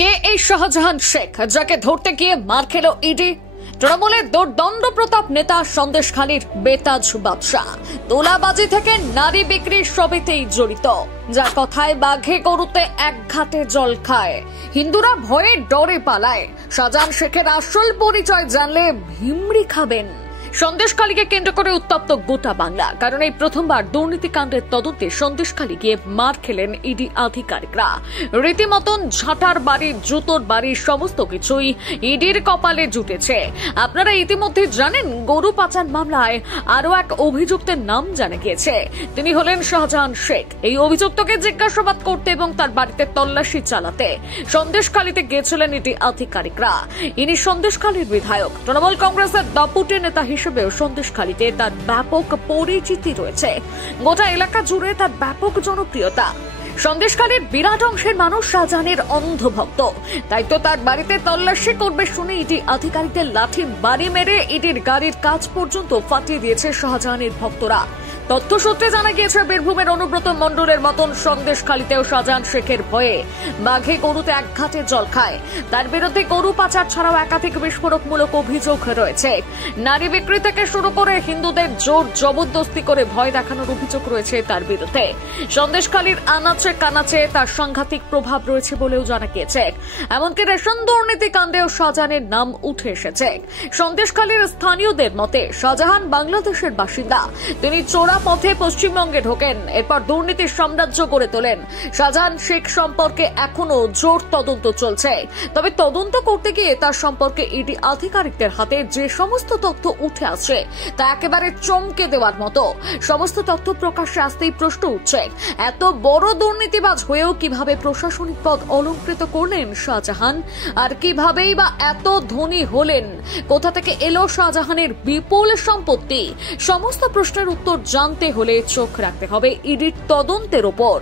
কে এই শাহজাহান শেখ যাকে ধরতে গিয়ে মার খেল ইডি? তৃণমূলের দুর্দণ্ড প্রতাপ নেতা সন্দেশখালীর বেতাজ বাদশাহ তোলাবাজি থেকে নারী বিক্রির সবেতেই জড়িত, যার কথায় বাঘে গরুতে এক ঘাটে জল খায়। হিন্দুরা ভয়ে ডরে পালায়। শাহজাহান শেখের আসল পরিচয় জানলে ভিমড়ি খাবেন। সন্দেশখালীকে কেন্দ্র করে উত্তপ্ত গোটা বাংলা, কারণ এই প্রথমবার দুর্নীতিকাণ্ডের তদন্তে সন্দেশখালী গিয়ে মার খেলেন ইডি আধিকারিকরা। রীতিমতন ঝাঁটার বাড়ি, জুতোর বাড়ি, সমস্ত কিছুই ইডির কপালে জুটেছে। আপনারা ইতিমধ্যে জানেন, গরু পাচার মামলায় আরো এক অভিযুক্তের নাম জানা গিয়েছে। তিনি হলেন শাহজাহান শেখ। এই অভিযুক্তকে জিজ্ঞাসাবাদ করতে এবং তার বাড়িতে তল্লাশি চালাতে সন্দেশখালীতে গিয়েছিলেন ইডি আধিকারিকরা। ইনি সন্দেশখালীর বিধায়ক। তৃণমূল কংগ্রেসের দাপুটে নেতা হিসেবেও সন্দেশখালীতে তার ব্যাপক পরিচিতি রয়েছে। গোটা এলাকা জুড়ে তার ব্যাপক জনপ্রিয়তা। সন্দেশখালীর বিরাট অংশের মানুষ শাহজাহানের অন্ধভক্ত। তাই তো তার বাড়িতে তল্লাশি করবে শুনে ইডি আধিকারিকদের লাঠির বাড়ি মেরে ইডির গাড়ির কাজ পর্যন্ত ফাটিয়ে দিয়েছে শাহজাহানের ভক্তরা। তথ্য সূত্রে জানা গিয়েছে, বীরভূমের অনুব্রত মণ্ডলের মতন সন্দেশখালীতেও শাহজাহান শেখের ভয়ে বাঘে গরুতে এক ঘাটে জল খায়। তার বিরুদ্ধে গরু পাচার ছাড়াও একাধিক বিস্ফোরকমূলক অভিযোগ রয়েছে। নারী বিক্রি থেকে শুরু করে হিন্দুদের জোর জবরদস্তি করে ভয় দেখানোর অভিযোগ রয়েছে তার বিরুদ্ধে। সন্দেশখালীর আনাচে কানাচে তার সাংঘাতিক প্রভাব রয়েছে বলেও জানা গিয়েছে। এমনকি রেশন দুর্নীতি কাণ্ডেও শাহজাহানের নাম উঠে এসেছে। সন্দেশখালীর স্থানীয়দের মতে শাহজাহান বাংলাদেশের বাসিন্দা। তিনি চোরা পথে পশ্চিমবঙ্গে ঢোকেন, এরপর দুর্নীতির সাম্রাজ্য গড়ে তোলেন। শাহজাহান শেখ সম্পর্কে এখনো জোর তদন্ত চলছে। তবে তদন্ত করতে গিয়ে তার সম্পর্কে ইডি আধিকারিকদের হাতে যে সমস্ত তথ্য উঠে আসছে তা একেবারে চমকে দেওয়ার মতো। সমস্ত তথ্য প্রকাশ্যে আসতেই প্রশ্ন উঠছে, এত বড় দুর্নীতিবাজ হয়েও কিভাবে প্রশাসনিক পদ অলংকৃত করলেন শাহজাহান? আর কিভাবেই বা এত ধনী হলেন? কোথা থেকে এলো শাহজাহানের বিপুল সম্পত্তি? সমস্ত প্রশ্নের উত্তর জানতে হলে চোখ রাখতে হবে ইডির তদন্তের ওপর।